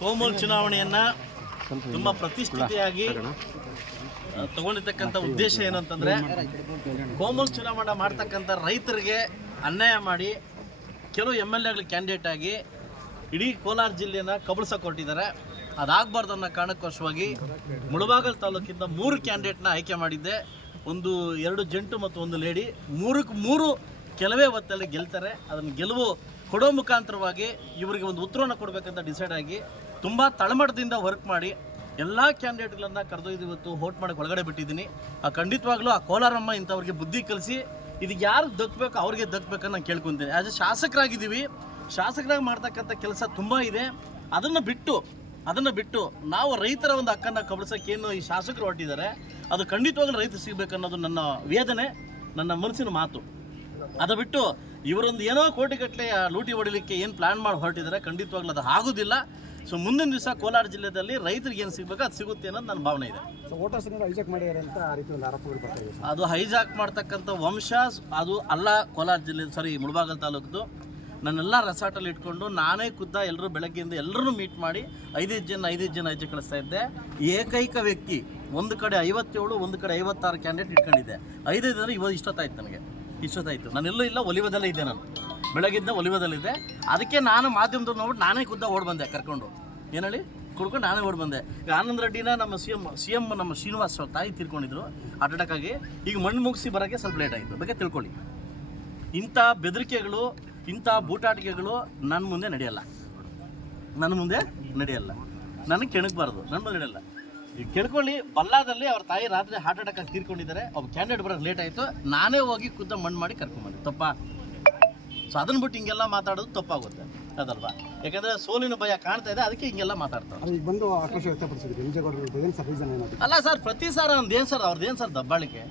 ಕೋಮಲ್ ಚುನಾವಣೆಯನ್ನ ತುಂಬಾ ಪ್ರತಿಷ್ಠಿತೆಯಾಗಿ ತಗೊಂಡಿರ್ತಕ್ಕಂಥ ಉದ್ದೇಶ ಏನಂತಂದ್ರೆ ಕೋಮಲ್ ಚುನಾವಣೆ ಮಾಡ್ತಕ್ಕಂಥ ರೈತರಿಗೆ ಅನ್ಯಾಯ ಮಾಡಿ ಕೆಲವು MLA ಕ್ಯಾಂಡಿಡೇಟ್ ಆಗಿ ಇಡೀ ಕೋಲಾರ ಜಿಲ್ಲೆಯನ್ನು ಕಬಳಿಸಕ್ಕೆ ಹೊರಟಿದ್ದಾರೆ. ಅದಾಗಬಾರ್ದು ಅನ್ನೋ ಕಾರಣಕ್ಕೋಸ್ಕರವಾಗಿ ಮುಳಬಾಗಲ್ ತಾಲೂಕಿಂದ 3 ಕ್ಯಾಂಡಿಡೇಟ್ನ ಆಯ್ಕೆ ಮಾಡಿದ್ದೆ. 2 ಜೆಂಟು ಮತ್ತು 1 ಲೇಡಿ. 3 ಕೆಲವೇ ಹೊತ್ತಲ್ಲಿ ಗೆಲ್ತಾರೆ. ಅದನ್ನು ಗೆಲುವು ಕೊಡೋ ಮುಖಾಂತರವಾಗಿ ಇವರಿಗೆ ಒಂದು ಉತ್ತರವನ್ನು ಕೊಡಬೇಕಂತ ಡಿಸೈಡ್ ಆಗಿ ತುಂಬ ತಳಮಟ್ಟದಿಂದ ವರ್ಕ್ ಮಾಡಿ ಎಲ್ಲ ಕ್ಯಾಂಡಿಡೇಟ್ಗಳನ್ನು ಕರೆದೊಯ್ದು ಇವತ್ತು ವೋಟ್ ಮಾಡೋಕ್ಕೆ ಒಳಗಡೆ ಬಿಟ್ಟಿದ್ದೀನಿ. ಖಂಡಿತವಾಗ್ಲೂ ಆ ಕೋಲಾರಮ್ಮ ಇಂಥವ್ರಿಗೆ ಬುದ್ಧಿ ಕಲಿಸಿ ಇದು ಯಾರು ದಕ್ಕಬೇಕು ಅವ್ರಿಗೆ ದಕ್ಕಬೇಕಂತ ನಾನು ಕೇಳ್ಕೊತೀನಿ. ಆ್ಯಸ್ ಎ ಶಾಸಕರಾಗಿದ್ದೀವಿ, ಶಾಸಕರಾಗಿ ಮಾಡ್ತಕ್ಕಂಥ ಕೆಲಸ ತುಂಬ ಇದೆ. ಅದನ್ನು ಬಿಟ್ಟು ನಾವು ರೈತರ ಒಂದು ಹಕ್ಕನ್ನು ಕಬಳಿಸೋಕ್ಕೇನು ಈ ಶಾಸಕರು ಹೊರಟಿದ್ದಾರೆ ಅದು ಖಂಡಿತವಾಗ್ಲೂ ರೈತರು ಸಿಗಬೇಕನ್ನೋದು ನನ್ನ ವೇದನೆ, ನನ್ನ ಮನಸ್ಸಿನ ಮಾತು. ಅದು ಬಿಟ್ಟು ಇವರೊಂದು ಏನೋ ಕೋಟಿಗಟ್ಟಲೆ ಲೂಟಿ ಹೊಡಿಲಿಕ್ಕೆ ಏನು ಪ್ಲ್ಯಾನ್ ಮಾಡಿ ಹೊರಟಿದ್ದಾರೆ, ಖಂಡಿತವಾಗ್ಲೂ ಅದು ಆಗೋದಿಲ್ಲ. ಸೊ ಮುಂದಿನ ದಿವಸ ಕೋಲಾರ ಜಿಲ್ಲೆಯಲ್ಲಿ ರೈತರಿಗೆ ಏನು ಸಿಗಬೇಕು ಅದು ಸಿಗುತ್ತೆ ಅನ್ನೋದು ನನ್ನ ಭಾವನೆ ಇದೆ. ಅದು ಹೈಜಾಕ್ ಮಾಡ್ತಕ್ಕಂಥ ವಂಶ ಅದು ಅಲ್ಲ. ಕೋಲಾರ ಜಿಲ್ಲೆ ಮುಳಬಾಗಲ್ ತಾಲೂಕದು ನನ್ನೆಲ್ಲ ರೆಸಾರ್ಟಲ್ಲಿ ಇಟ್ಕೊಂಡು ನಾನೇ ಎಲ್ಲರೂ ಬೆಳಗ್ಗೆಯಿಂದ ಎಲ್ಲರೂ ಮೀಟ್ ಮಾಡಿ 5 ಜನ ಆಯ್ಕೆ ಕಳಿಸ್ತಾ ಇದ್ದೆ. ಏಕೈಕ ವ್ಯಕ್ತಿ ಒಂದು ಕಡೆ 57 ಒಂದು ಕಡೆ 56 ಕ್ಯಾಂಡಿಡೇಟ್ ಇಟ್ಕೊಂಡಿದ್ದೆ. 5 ದಿನ ಇಷ್ಟೊತ್ತಾಯ್ತು ನಾನೆಲ್ಲೂ ಇಲ್ಲ, ಒಲಿವದಲ್ಲೇ ಇದ್ದೆ. ನಾನು ಬೆಳಗ್ಗಿಂದ ಒಲಿವದಲ್ಲಿದ್ದೆ. ಅದಕ್ಕೆ ನಾನು ಮಾಧ್ಯಮದವ್ರು ನೋಡ್ಬಿಟ್ಟು ನಾನೇ ಓಡ್ ಬಂದೆ ಕರ್ಕೊಂಡು, ಏನು ಹೇಳಿ ಕುಡ್ಕೊಂಡು ನಾನೇ ಓಡ್ ಬಂದೆ. ಈಗ ಆನಂದ್ ರೆಡ್ಡಿನ ನಮ್ಮ ಸಿ ಎಂ ನಮ್ಮ ಶ್ರೀನಿವಾಸ್ ತಾಯಿ ತೀರ್ಕೊಂಡಿದ್ರು ಹಾರ್ಟ್ ಅಟ್ಯಾಕ್ ಆಗಿ. ಈಗ ಮಣ್ಣು ಮುಗಿಸಿ ಬರೋಕ್ಕೆ ಸ್ವಲ್ಪ ಲೇಟ್ ಆಯಿತು. ಬಗ್ಗೆ ತಿಳ್ಕೊಳ್ಳಿ, ಇಂಥ ಬೆದರಿಕೆಗಳು ಇಂಥ ಬೂಟಾಟಿಕೆಗಳು ನನ್ನ ಮುಂದೆ ನಡೆಯಲ್ಲ. ನನಗೆ ಕೆಣಕಬಾರ್ದು, ನನ್ನ ಮುಂದೆ ನಡೆಯಲ್ಲ. ಈಗ ಕೆಡ್ಕೊಳ್ಳಿ. ಬಲ್ಲಾದಲ್ಲಿ ಅವ್ರ ತಾಯಿ ರಾತ್ರಿ ಹಾರ್ಟ್ ಅಟ್ಯಾಕ್ ಆಗಿ ತೀರ್ಕೊಂಡಿದ್ದಾರೆ. ಒಬ್ಬ ಕ್ಯಾಂಡಿಡೇಟ್ ಬರೋಕ್ಕೆ ಲೇಟ್ ಆಯಿತು. ನಾನೇ ಹೋಗಿ ಮಣ್ಣು ಮಾಡಿ ಕರ್ಕೊಂಬಂದೆ. ತಪ್ಪಾ? ಸೊ ಅದನ್ನು ಬಿಟ್ಟು ಹಿಂಗೆಲ್ಲ ಮಾತಾಡೋದು ತಪ್ಪಾಗುತ್ತೆ ಅದಲ್ವಾ? ಯಾಕಂದರೆ ಸೋಲಿನ ಭಯ ಕಾಣ್ತಾ ಇದೆ, ಅದಕ್ಕೆ ಹಿಂಗೆಲ್ಲ ಮಾತಾಡ್ತಾರೆ. ಅಲ್ಲ ಸರ್, ಪ್ರತಿ ಸಾರ ಅವ್ರದ್ದೇನು ಸರ್ ದಬ್ಬಾಳಿಕೆ.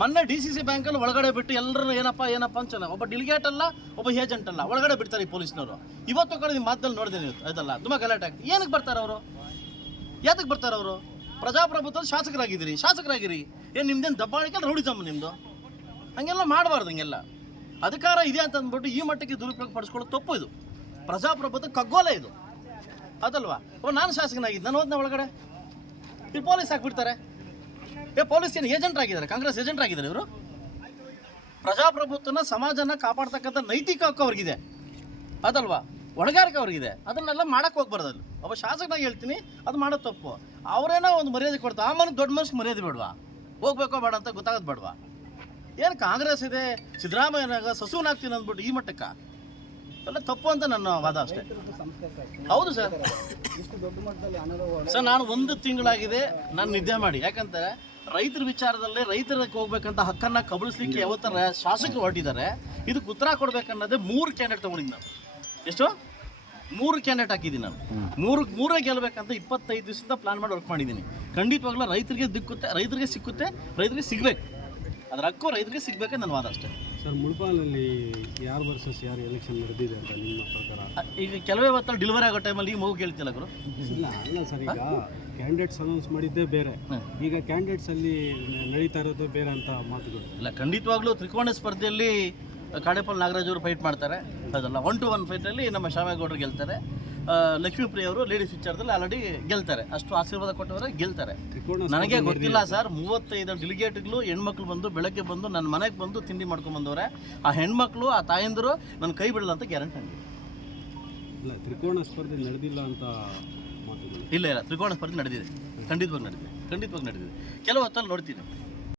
ಮೊನ್ನೆ DCC ಬ್ಯಾಂಕಲ್ಲಿ ಒಳಗಡೆ ಬಿಟ್ಟು ಎಲ್ಲರೂ ಏನಪ್ಪ ಅಂತ ಒಬ್ಬ ಡೆಲಿಗೇಟ್ ಅಲ್ಲ, ಒಬ್ಬ ಏಜೆಂಟ್ ಅಲ್ಲ, ಒಳಗಡೆ ಬಿಡ್ತಾರೆ ಈ ಪೊಲೀಸ್ನವರು. ಇವತ್ತು ಕಡೆ ನಿಮ್ಮ ಮಾತಲ್ಲಿ ನೋಡಿದೆ ನೀವು, ಆಯ್ತಲ್ಲ, ತುಂಬ ಗಲಾಟೆ ಆಗ್ತದೆ. ಏನಕ್ಕೆ ಬರ್ತಾರೆ ಅವರು? ಯಾತಕ್ಕೆ ಬರ್ತಾರೆ ಅವರು? ಪ್ರಜಾಪ್ರಭುತ್ವದ ಶಾಸಕರಾಗಿರಿ. ಏನು ನಿಮ್ದೇನು ದಬ್ಬಾಳಿಕೆ ರೌಡಿಸಮ್ಮ ನಿಮ್ಮದು? ಹಂಗೆಲ್ಲ ಮಾಡಬಾರ್ದು. ಹಂಗೆಲ್ಲ ಅಧಿಕಾರ ಇದೆ ಅಂತ ಅಂದ್ಬಿಟ್ಟು ಈ ಮಟ್ಟಕ್ಕೆ ದುರುಪಯೋಗ ಪಡಿಸ್ಕೊಳ್ಳೋದು ತಪ್ಪು. ಇದು ಪ್ರಜಾಪ್ರಭುತ್ವ ಕಗ್ಗೋಲೆ ಇದು, ಅದಲ್ವಾ? ನಾನು ಶಾಸಕನಾಗಿದ್ದು ನಾನು ಹೋದ್ನ ಒಳಗಡೆ, ಇಲ್ಲಿ ಪೊಲೀಸ್ ಹಾಕ್ಬಿಡ್ತಾರೆ. ಪೊಲೀಸ್ ಏನು ಏಜೆಂಟ್ ಆಗಿದ್ದಾರೆ? ಕಾಂಗ್ರೆಸ್ ಏಜೆಂಟ್ ಆಗಿದ್ದಾರೆ ಇವರು? ಪ್ರಜಾಪ್ರಭುತ್ವನ ಸಮಾಜನ ಕಾಪಾಡ್ತಕ್ಕಂಥ ನೈತಿಕ ಹಕ್ಕು ಅವ್ರಿಗಿದೆ, ಅದಲ್ವಾ? ಹೊಣೆಗಾರಿಕೆ ಅವ್ರಿಗಿದೆ. ಅದನ್ನೆಲ್ಲ ಮಾಡಕ್ಕೆ ಹೋಗ್ಬಾರ್ದು. ಅಲ್ಲಿ ಒಬ್ಬ ಶಾಸಕನಾಗಿ ಹೇಳ್ತೀನಿ, ಅದು ಮಾಡೋದು ತಪ್ಪು. ಅವರೇನೋ ಒಂದು ಮರ್ಯಾದೆ ಕೊಡ್ತಾರೆ. ಆ ಮನೆ ದೊಡ್ಡ ಮನುಷ್ಯ ಮರ್ಯಾದೆ ಬೇಡವಾ? ಹೋಗ್ಬೇಕೋ ಬೇಡ ಅಂತ ಗೊತ್ತಾಗೋದು ಬೇಡವಾ? ಏನು ಕಾಂಗ್ರೆಸ್ ಇದೆ, ಸಿದ್ದರಾಮಯ್ಯನಾಗ ಸಸುವನಾಗ್ತೀನಿ ಅಂದ್ಬಿಟ್ಟು ಈ ಮಟ್ಟಕ್ಕೆ ಎಲ್ಲ ತಪ್ಪು ಅಂತ ನನ್ನ ವಾದ ಅಷ್ಟೇ. ಹೌದು ಸರ್. ನಾನು 1 ತಿಂಗಳಾಗಿದೆ ನಾನು ನಿದ್ದೆ ಮಾಡಿ. ಯಾಕಂದರೆ ರೈತರ ವಿಚಾರದಲ್ಲಿ ರೈತರಿಗೆ ಹೋಗ್ಬೇಕಂತ ಹಕ್ಕನ್ನು ಕಬಳಿಸ್ಲಿಕ್ಕೆ ಯಾವತ್ತರ ಶಾಸಕರು ಹೊರಟಿದ್ದಾರೆ. ಇದಕ್ಕೆ ಉತ್ತರ ಕೊಡ್ಬೇಕನ್ನೋದೇ 3 ಕ್ಯಾಂಡಿಡೇಟ್ ತೊಗೊಂಡಿದ್ದು ನಾನು. ಎಷ್ಟು? 3 ಕ್ಯಾಂಡಿಡೇಟ್ ಹಾಕಿದ್ದೀನಿ ನಾನು. 3 ಗೆಲ್ಲಬೇಕಂತ 25 ದಿವಸದಿಂದ ಪ್ಲಾನ್ ಮಾಡಿ ವರ್ಕ್ ಮಾಡಿದ್ದೀನಿ. ಖಂಡಿತವಾಗ್ಲೂ ರೈತರಿಗೆ ಸಿಕ್ಕುತ್ತೆ, ರೈತರಿಗೆ ಸಿಗಬೇಕು. ಅದರ ಹಕ್ಕು ರೈತರಿಗೆ ಸಿಗಬೇಕಂತ ನನ್ನ ವಾದ ಅಷ್ಟೇ. ಸರ್, ಮುಳಬಾಗಲಲ್ಲಿ ಯಾರು ವರ್ಸಸ್ ಯಾರು ಎಲೆಕ್ಷನ್ ನಡೆದಿದೆ ಅಂತ ನಿಮ್ಮ ಪ್ರಕಾರ? ಈಗ ಕೆಲವೇ ಹೊತ್ತಲ್ಲಿ ಡೆಲಿವರಿ ಆಗೋ ಟೈಮಲ್ಲಿ ಮಗು ಕೇಳ್ತಿಲ್ಲ ಗುರು. ಇಲ್ಲ ಸರ್, ಈಗ ಕ್ಯಾಂಡಿಡೇಟ್ಸ್ ಅನೌನ್ಸ್ ಮಾಡಿದ್ದೇ ಬೇರೆ, ಈಗ ಕ್ಯಾಂಡಿಡೇಟ್ಸ್ ಅಲ್ಲಿ ನಡೀತಾ ಇರೋದು ಬೇರೆ ಅಂತ ಮಾತುಗಳು. ಇಲ್ಲ, ಖಂಡಿತವಾಗ್ಲೂ ತ್ರಿಕೋನ ಸ್ಪರ್ಧೆಯಲ್ಲಿ ಕಾಡೇಪಲ್ ನಾಗರಾಜ್ ಅವರು ಫೈಟ್ ಮಾಡ್ತಾರೆ. ಅದಲ್ಲ 1-to-1 ಫೈಟಲ್ಲಿ ನಮ್ಮ ಶ್ಯಾಮೇಗೌಡರು ಗೆಲ್ತಾರೆ. ಲಕ್ಷ್ಮೀಪ್ರಿಯ ಅವರು ಲೇಡೀಸ್ ವಿಚಾರದಲ್ಲಿ ಆಲ್ರೆಡಿ ಗೆಲ್ತಾರೆ. ಅಷ್ಟು ಆಶೀರ್ವಾದ ಕೊಟ್ಟವರೇ ಗೆಲ್ತಾರೆ. ನನಗೆ ಗೊತ್ತಿಲ್ಲ ಸರ್, 35 ಡೆಲಿಗೇಟ್ಗಳು ಹೆಣ್ಮಕ್ಳು ಬಂದು ಬೆಳಗ್ಗೆ ಬಂದು ನನ್ನ ಮನೆಗೆ ಬಂದು ತಿಂಡಿ ಮಾಡ್ಕೊಂಡ್ಬಂದವ್ರೆ. ಆ ಹೆಣ್ಮಕ್ಳು ಆ ತಾಯಂದರು ನನ್ನ ಕೈ ಬಿಡಲ್ಲ ಅಂತ ಗ್ಯಾರಂಟಿ ನನಗೆ. ಇಲ್ಲ, ತ್ರಿಕೋನ ಸ್ಪರ್ಧೆ ನಡೆದಿಲ್ಲ ಅಂತ ಮಾತುಗಳು. ಇಲ್ಲ, ತ್ರಿಕೋನ ಸ್ಪರ್ಧೆ ನಡೆದಿದೆ. ಖಂಡಿತವಾಗಿ ನಡೆದಿದೆ. ಕೆಲವು ಹೊತ್ತಲ್ಲಿ ನೋಡ್ತೀನಿ.